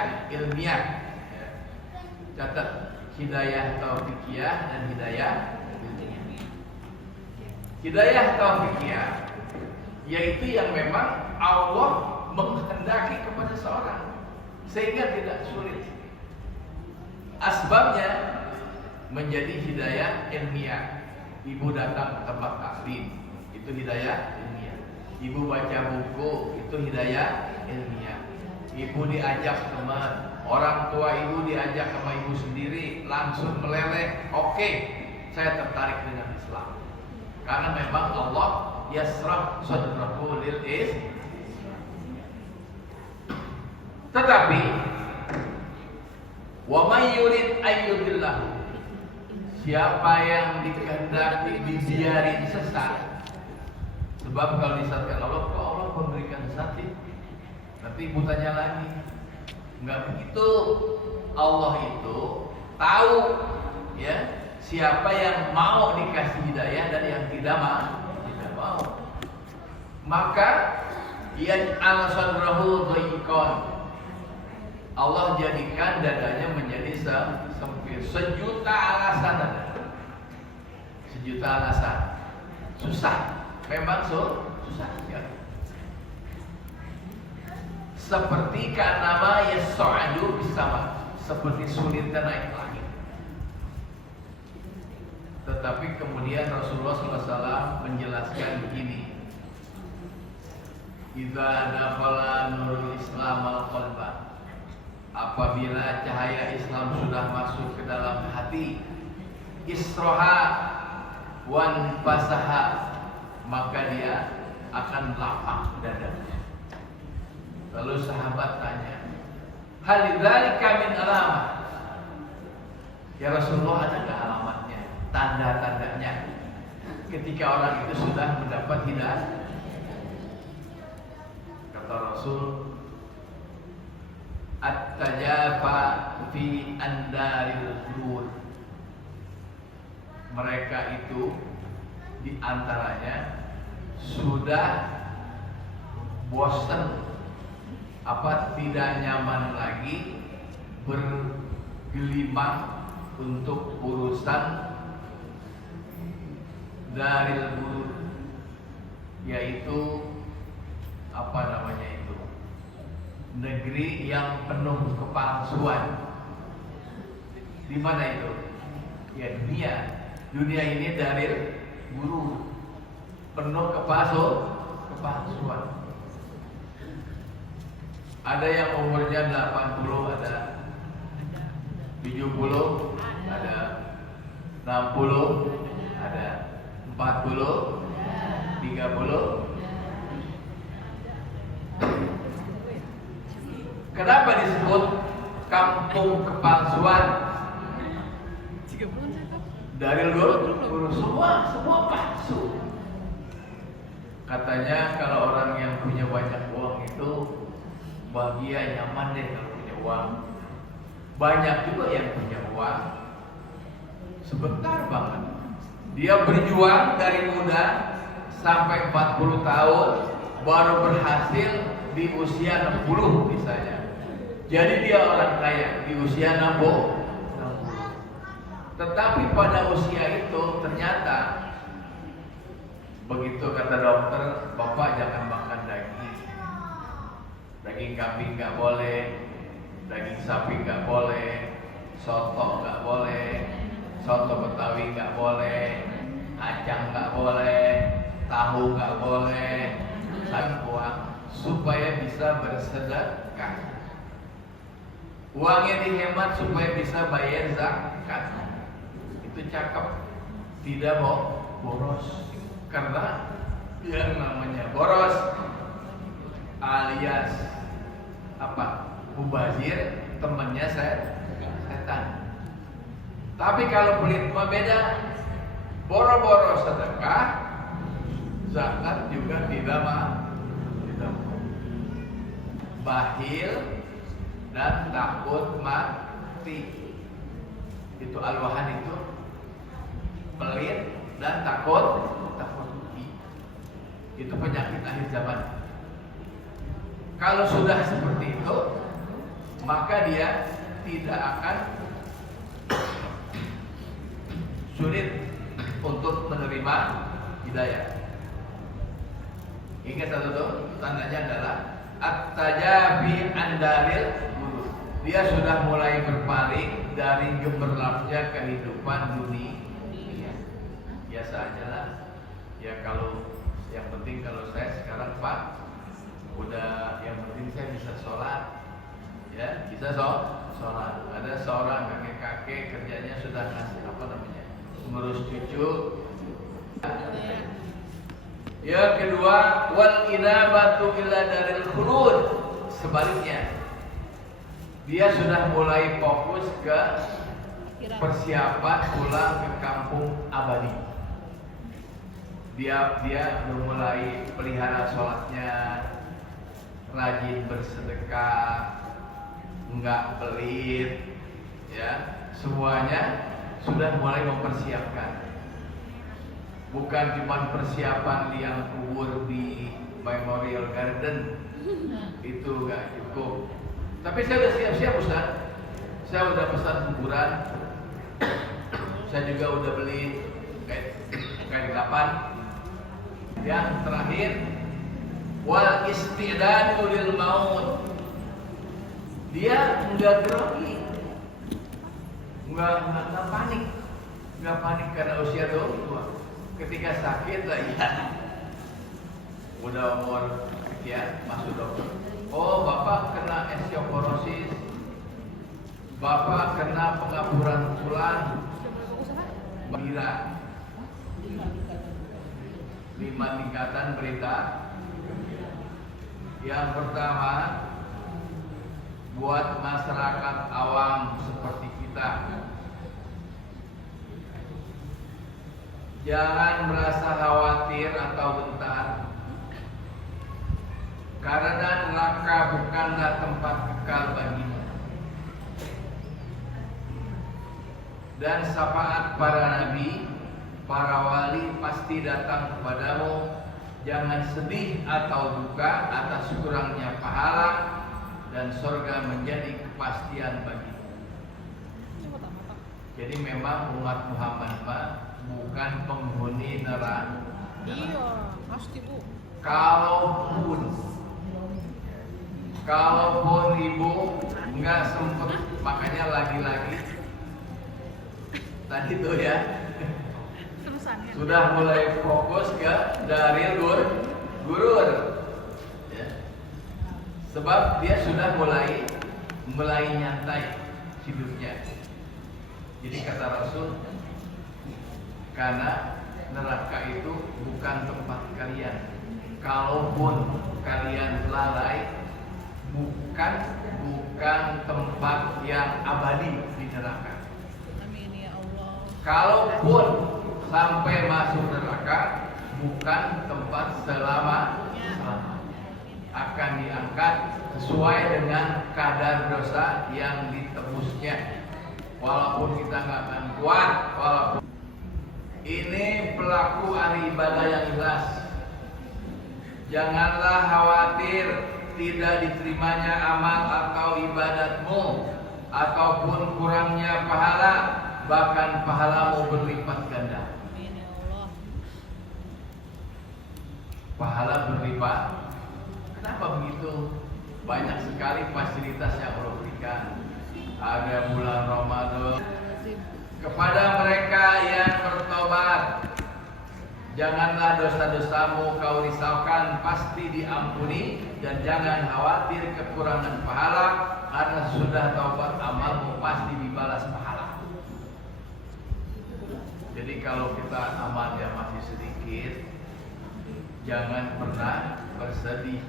hidayah ilmiah. Ya. Catat, hidayah taufikiyah dan hidayah ilmiah. Hidayah taufikiyah yaitu yang memang Allah menghendaki kepada seorang sehingga tidak sulit. Asbabnya menjadi hidayah ilmiah. Ibu datang ke tempat taklim, itu hidayah ilmiah. Ibu baca buku, itu hidayah ilmiah. Ibu diajak teman, orang tua ibu diajak sama ibu sendiri, langsung meleleh. Oke, saya tertarik dengan Islam. Karena memang Allah yasrah sadrahu lil Islam. Tetapi wa may yurid ayyudillahu, siapa yang dikehendaki dibiarin sesat. Sebab kalau disesatkan Allah, kok Allah memberikan sesat? Nanti ibu tanya lagi. Enggak begitu. Allah itu tahu ya siapa yang mau dikasih hidayah dan yang tidak mau. Maka yaj'al sadrahu dhayyqan, Allah jadikan dadanya menjadi sempit. Sejuta alasan ada. Sejuta alasan. Susah. Memang susah sekali. Seperti kanama yas'adu bis-sama, seperti sulitnya naik langit. Tetapi kemudian Rasulullah SAW menjelaskan begini. Idza nafala nurul Islam al-qalba, apabila cahaya Islam sudah masuk ke dalam hati, isroha wan pasaha, maka dia akan lapang dadanya. Lalu sahabat tanya, hal dzalika min alamah? Ya Rasulullah, ada nggak alamatnya, tanda-tandanya ketika orang itu sudah mendapat hidayah? Kata Rasul, at-tajafa fi andaril qubur, mereka itu di antaranya sudah bosan, tidak nyaman lagi bergelimang untuk urusan daril qubur, yaitu negeri yang penuh kepalsuan. Di mana itu? Ya dunia. Dunia ini dari guru penuh kepalsuan. Ada yang umurnya 80, ada 70, ada 60, ada 40, 30. Kenapa disebut kampung kepalsuan? Dari guru semua palsu. Katanya kalau orang yang punya banyak uang itu bahagia, nyaman deh kalau punya uang. Banyak juga yang punya uang sebentar banget. Dia berjuang dari muda sampai 40 tahun baru berhasil di usia 60 misalnya. Jadi dia orang kaya di usia 60. Tetapi pada usia itu ternyata begitu kata dokter, bapak jangan makan daging. Daging kambing nggak boleh, daging sapi nggak boleh, soto nggak boleh, soto Betawi nggak boleh, kacang nggak boleh, tahu nggak boleh, uang supaya bisa bersedekah. Uangnya dihemat supaya bisa bayar zakat. Itu cakep, tidak mau boros. Karena yang namanya boros alias mubazir, temannya setan. Tapi kalau pelit mah beda. Boro-boro sedekah, zakat juga tidak mau. Bahil dan takut mati. Itu al-wahan, itu pelit dan takut mati. Itu penyakit akhir zaman. Kalau sudah seperti itu, maka dia tidak akan sulit untuk menerima hidayah. Ingat satu tuh, tandanya adalah at-tajabi andalil guru. Dia sudah mulai berpaling dari gemerlapnya kehidupan dunia. Biasa aja lah. Ya kalau yang penting kalau saya sekarang Pak, udah yang penting saya bisa sholat, ya bisa sholat. Ada seorang kakek-kakek kerjanya sudah ngasih ngurus cucu. Yang kedua, wal inabatu ila daril khulud. Sebaliknya, dia sudah mulai fokus ke persiapan pulang ke kampung abadi. Dia udah mulai pelihara sholatnya, rajin bersedekah, enggak pelit, ya semuanya sudah mulai mempersiapkan. Bukan cuma persiapan yang kubur di Memorial Garden, itu enggak cukup. Tapi saya udah siap-siap Ustaz. Saya udah pesan kuburan. Saya juga udah beli kain kapan. Yang terakhir, wal istidadu lil maut. Dia enggak grogi, enggak panik karena usia tua. Ketika sakit lah ya, udah umur sekian masuk dokter. Oh bapak kena osteoporosis, bapak kena pengaburan tulang. Berita 5 tingkatan berita. Yang pertama, buat masyarakat awam seperti kita, jangan merasa khawatir atau gentar, karena neraka bukanlah tempat kekal bagimu. Dan syafaat para nabi, para wali pasti datang kepadamu. Jangan sedih atau duka atas kurangnya pahala, dan surga menjadi kepastian bagimu. Jadi memang umat Muhammad bukan penghuni neraka. Iya, pasti Bu. Kalaupun ibu nggak sempet, makanya lagi-lagi tadi tuh ya sudah mulai fokus ke dari gurur, ya. Sebab dia sudah mulai nyantai hidupnya. Jadi kata Rasul, karena neraka itu bukan tempat kalian. Kalaupun kalian lalai, bukan tempat yang abadi di neraka. Amin ya Allah. Kalaupun sampai masuk neraka, bukan tempat selamanya. Akan diangkat sesuai dengan kadar dosa yang ditebusnya. Walaupun kita nggak akan kuat, walaupun ini pelaku ahli ibadah yang ikhlas. Janganlah khawatir tidak diterimanya amal atau ibadatmu, ataupun kurangnya pahala, bahkan pahalamu berlipat ganda. Pahala berlipat. Kenapa begitu? Banyak sekali fasilitas yang Allah berikan. Ada bulan Ramadan. Kepada mereka yang bertobat, janganlah dosa-dosamu kau risaukan, pasti diampuni, dan jangan khawatir kekurangan pahala, karena sudah taubat amalmu pasti dibalas pahala. Jadi kalau kita amalnya masih sedikit, jangan pernah bersedih.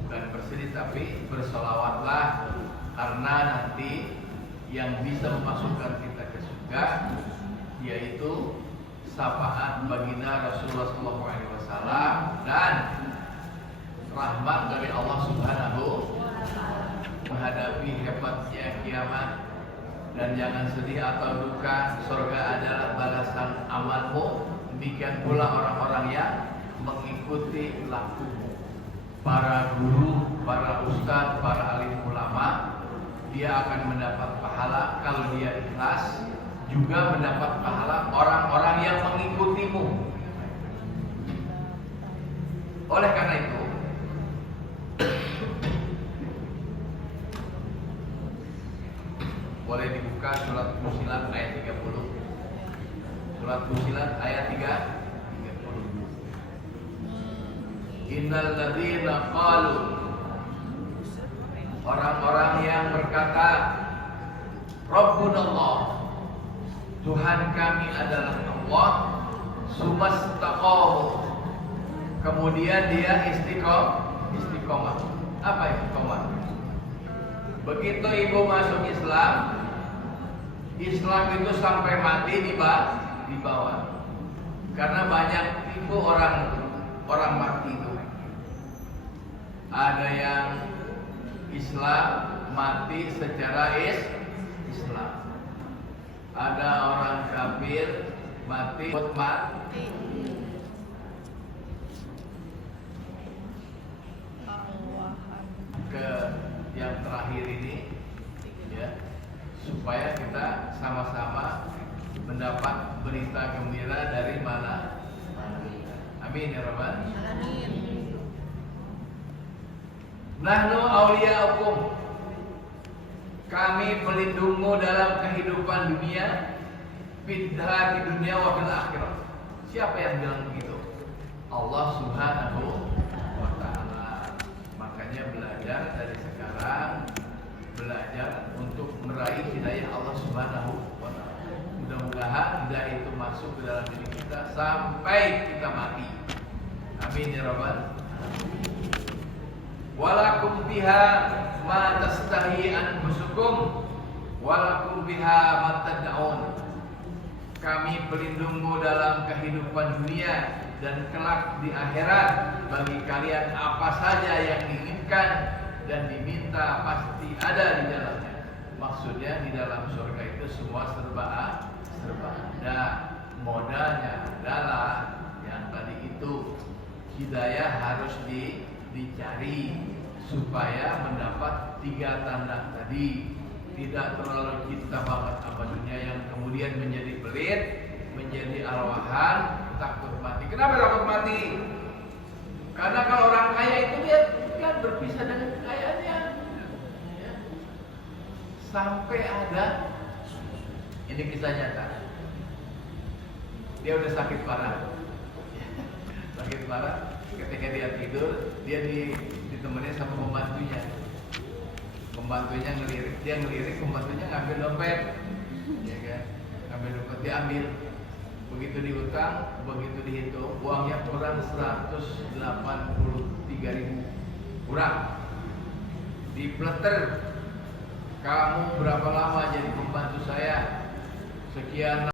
Bukan bersedih tapi bersolawatlah, karena nanti yang bisa memasukkan kita ke surga yaitu syafaat baginda Rasulullah SAW dan rahmat dari Allah Subhanahu menghadapi hebatnya kiamat. Dan jangan sedih atau duka, surga adalah balasan amalmu. Demikian pula orang-orang yang mengikuti lakumu. Para guru, para ustadz, para alim ulama dia akan mendapat pahala kalau dia ikhlas, juga mendapat pahala orang-orang yang mengikutimu. Oleh karena itu, boleh dibuka surat Fussilat ayat 30. Surat Fussilat ayat 30. Innal ladzina qalu, orang-orang yang berkata Rabbunallah, Tuhan kami adalah Allah, sumastaqamu, kemudian dia istiqomah. Apa istiqomah? Begitu ibu masuk Islam itu sampai mati di bawah. Karena banyak ibu orang mati itu. Ada yang Islam mati secara Islam. Ada orang kafir mati ke yang terakhir ini, ya, supaya kita sama-sama mendapat berita gembira dari mana? Amin ya rabbal. Amin. Nahnu awliya'ukum, kami pelindungmu dalam kehidupan dunia, fitnah di dunia wa fil akhirah. Siapa yang bilang begitu? Allah Subhanahu wa ta'ala. Makanya belajar dari sekarang, belajar untuk meraih hidayah Allah Subhanahu wa ta'ala. Mudah-mudahan hidayah itu masuk ke dalam diri kita sampai kita mati. Amin ya rabbal. Walakum biha ma tastahi anfusukum walakum biha ma tad'un. Kami pelindungmu dalam kehidupan dunia dan kelak di akhirat. Bagi kalian apa saja yang diinginkan dan diminta pasti ada di dalamnya. Maksudnya di dalam surga itu semua serba ada. Modalnya adalah yang tadi itu, hidayah harus dicari supaya mendapat 3 tanda tadi. Tidak terlalu cinta banget sama dunia yang kemudian menjadi pelit, menjadi arwahan, takut mati. Kenapa takut mati? Karena kalau orang kaya itu dia kan berpisah dengan kekayaannya, ya. Sampai ada, ini kisah nyata, dia udah sakit parah, sakit parah. Ketika dia tidur, dia ditemani sama pembantunya. Pembantunya ngelirik, dia ngelirik, pembantunya ngambil dompet, ya kan? Ngambil dompet, diambil. Begitu diutang, begitu dihitung, uangnya kurang 183.000, kurang. Dipleter, kamu berapa lama jadi pembantu saya? Sekian